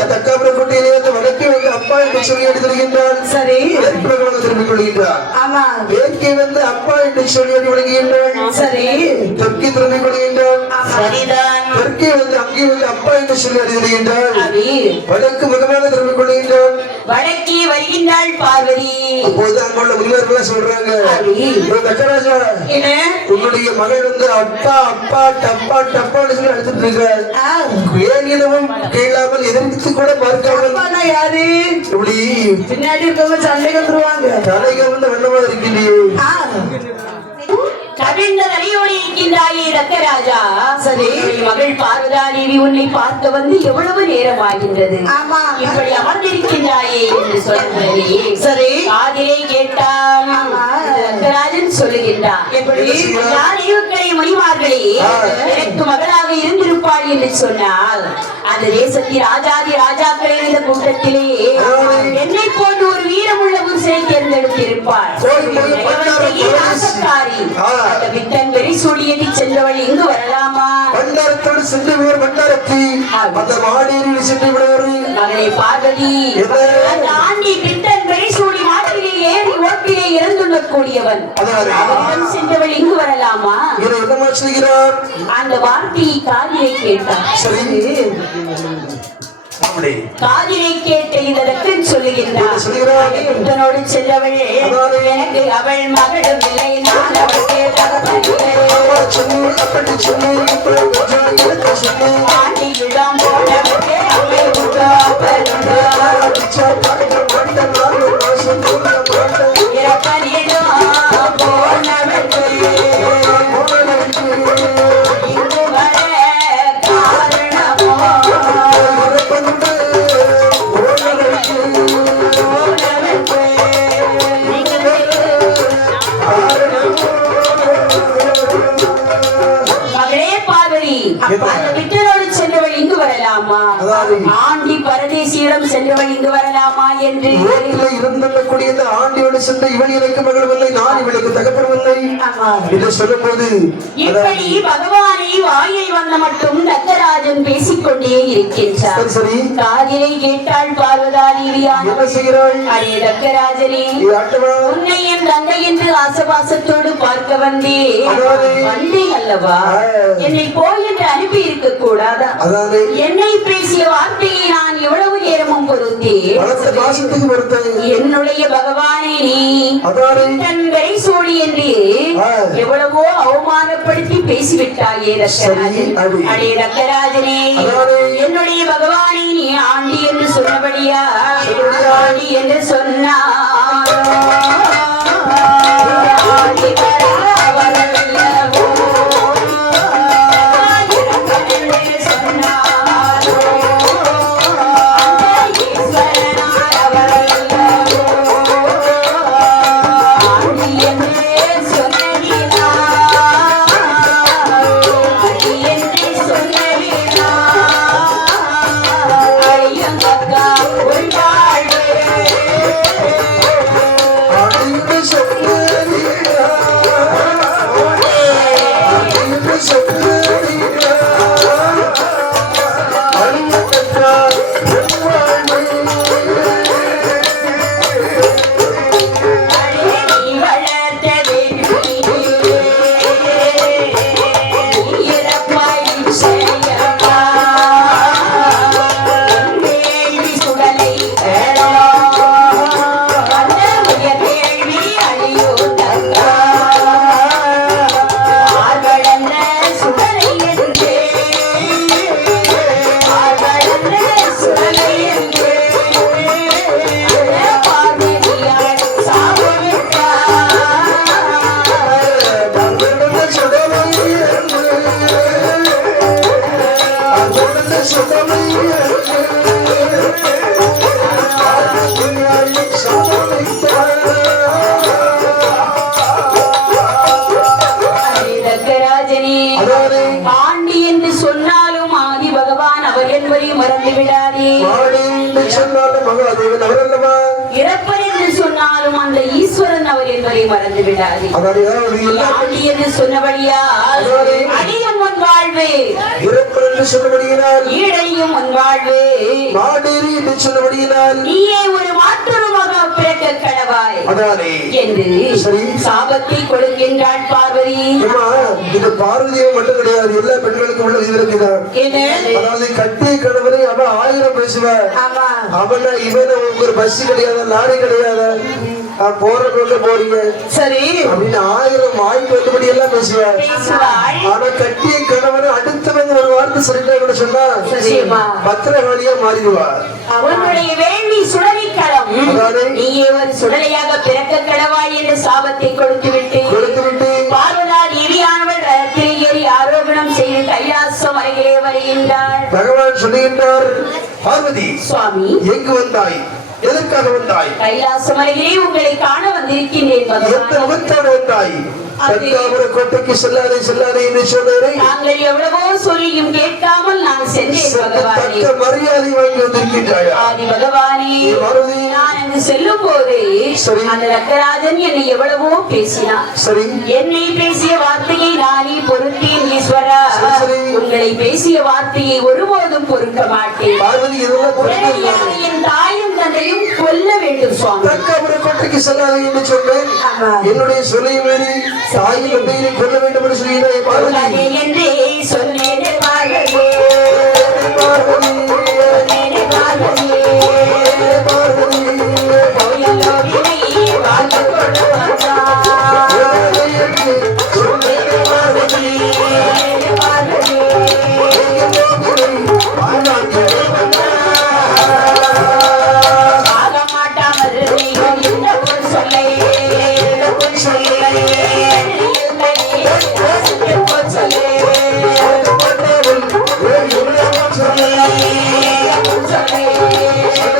தக்காபுரக்குட்டியிலே வந்து வடக்கே வந்து அப்பா என்று சொல்லி எடுத்திருக்கின்றான் சரி. மேற்குலகம் திரும்பிக் கொள்கின்றான். ஆமா. மேற்கே வந்து அப்பா என்று சொல்லி அடி வணங்குகின்றான். சரி. தெற்கே திரும்பிக் கொள்கின்றான். சரிதான். தெற்கே வந்து அங்கே வந்து அப்பா என்று சொல்லி அறிந்திருக்கின்றான் அவி வடக்கு முகமாக திரும்பிக் கொள்கின்றான். வடக்கே வருகின்றாள் பார்வதி. அப்போது அங்குள்ள முனிவர்கள் சொல்றாங்க அவி "ஏ தக்கராஜா என்ன? உன்னுடைய மகள் வந்து அப்பா அப்பா டப்பா டப்பான்னு சொல்லி அழுத்துட்டு இருக்கார் ஆ, ஏனிலவும் கேளாமல் எதிர்த்து கூட பார்க்காமல் யாரு? இப்படி பின்னாடி இருக்கவங்க சண்டைக்கு வந்துருவாங்க. தலைகள் வந்து வெள்ளமா இருக்கின்றியே ஆ, கவிழ்ந்த தலையோடு இருக்கின்றாயே ரத்தராஜா சரி. உன்னுடைய மகள் பார்வதா தேவி உன்னை பார்க்க வந்து எவ்வளவு நேரம் ஆகின்றது இப்படி அமர்ந்திருக்கின்றாயே என்று சொல்கிறதே சரி காதிலே. ரங்கராஜன் சொல்லுகின்றார் எப்படி? யானையுக்களை மணிமார்களே. எனக்கு மகளாக இருந்திருப்பாள் என்று சொன்னால் அந்த தேசத்தில் ராஜாதி ராஜாக்கள் இருந்த கூட்டத்திலே அந்த மாடேரியில் சென்று விடுவாரு மகளே பார்வதி ஆண்டி விட்டன் வெறி சூடி மாட்டிலே ஏறி ஓட்டிலே இறந்துள்ள கூடியவன் அவரிடம் சென்றவள் இங்கு வரலாமா? இதை என்னமா செய்கிறார் அந்த வார்த்தையை காதிலே அப்படி காதிலே கேட்ட இந்த ரத்தன் சொல்லுகின்றான். என்ன சொல்கிறார்? புத்தனோடு சென்றவளே? எனக்கு அவள் மகளும் இல்லை. நான் அவளுக்கு தகப்பன் இல்லை. சொல்லி அப்படி சொல்லி இப்படி கொஞ்சம் எடுத்து சொல்லி ஆண்டி விழாம் போனவளே ஆண்டி பரதேசியிடம் சென்றவள் இங்கு வரலாமா என்று. இருந்தள்ளக்கூடிய இந்த ஆண்டியோடு சென்ற இவள் எனக்கு மகளுமில்லை நான் இவளுக்கு தகப்பனமில்லை ஆமா என்று சொல்லும்போது இப்படி பகவானை வாயை வந்த மட்டும் தக்கராஜன் பேசிக்கொண்டே இருக்கின்றார். சரி காதிலை கேட்டாள் பார்வதா என்ன செய்கிறாள்? நீ ஆட்டவா உன்னை என் தந்தை என்று ஆசபாசத்தோடு பார்க்க வந்தே? வந்தேன் அல்லவா. என்னை போய் என்று அனுப்பி இருக்க கூடாதா என்னை பேசிய வார்த்தையை நான் என்னுடைய பகவானே நீ தன்களை சோழி என்று. எவ்வளவோ அவமானப்படுத்தி பேசிவிட்டாயே அது. அடே அதாவது? என்னுடைய பகவானே நீ ஆண்டி என்று சொன்னபடியா? ஆண்டி என்று சொன்னார் Yeah. என்பதை மறந்து விடாதே சொன்னாலும் மகாதேவன் அவரல்லவா இறப்பர் என்று சொன்னாலும் அந்த ஈஸ்வரன் அவர் என்பதை மறந்து விடாதே அதாவது அதாவது நீ எல்லா ஆண்டி என்று சொன்னபடியா வாழ்வு இறப்பர் என்று சொன்னபடியினால் ஈழையும் உன் வாழ்வு மாடேறி என்று நீயே ஒரு மாற்றுருவமாக பிறக்க கடவாய். அதானே. என்று சரி. சாபத்தை கொடுக்கின்றாள் பார்வதி. ஏம்மா, இது பார்வதியை மட்டும் கிடையாது. எல்லா பெண்களுக்கும் உள்ள இது இருக்குதான் அதாவது கட்டிய கணவரை அவன் ஆயிரம் பேசுவார் ஆமா. அவன இவன உங்களுக்கு ஒரு பஸ் கிடையாது லாரி கிடையாது? நான் போற போக்க போறீங்க. சரி. அப்படின்னு ஆயிரம் வாய்ப்பு வந்தபடி எல்லாம் பேசுவார் பேசுவாள் ஆனா கட்டிய கணவனை அடுத்தவங்க ஒரு வார்த்தை சொல்லிட்டா கூட சொன்னா. பத்திரகாளியா மாறிடுவார் உன்னுடைய வேள்வி சுடலைக்களம் அதானே. நீயே ஒரு சுடலையாக பிறக்க கடவாய் என்று சாபத்தை கொடுத்து விட்டு. கொடுத்து விட்டு. பார்வதா தேவியானவள் ரதத்தில் ஏறி ஆரோகணம் செய்து கைலாசம் அருகிலே வருகின்றாள். பகவான் சொல்லுகின்றார் பார்வதி சுவாமி. எங்கு வந்தாய்? எதற்காக வந்தாய்? அருகிலே உங்களை காண வந்திருக்கின்றேன் எந்த முகத்தோடு வந்தாய்? தஞ்சாவூர் கோட்டைக்கு செல்லாதே செல்லாதே என்று நாங்கள் எவ்வளவோ சொல்லியும் கேட்காமல் நான் சென்றேன் பகவானே. தக்க மரியாதை வாங்கி வந்திருக்கின்றாயா? ஆதி பகவானே நீ பார்வதி நான் அங்கு செல்லும் போது சரி. அந்த ரக்கராஜன் என்னை எவ்வளவோ பேசினான் சரி. என்னை பேசிய வார்த்தையை நானே பொறுத்தேன் ஈஸ்வரா. உங்களை பேசிய வார்த்தையை ஒருபோதும் பொறுக்க மாட்டேன். என் தாயும் தந்தையும் கொல்ல வேண்டும் சுவாமி. தக்காபுர கோட்டைக்கு செல்லாதே என்று சொன்னேன். என்னுடைய சொல்லை மீறி தாயின் கொல்ல வேண்டும் என்று கொல்லாதே என்றே Jai Jai Jai Jai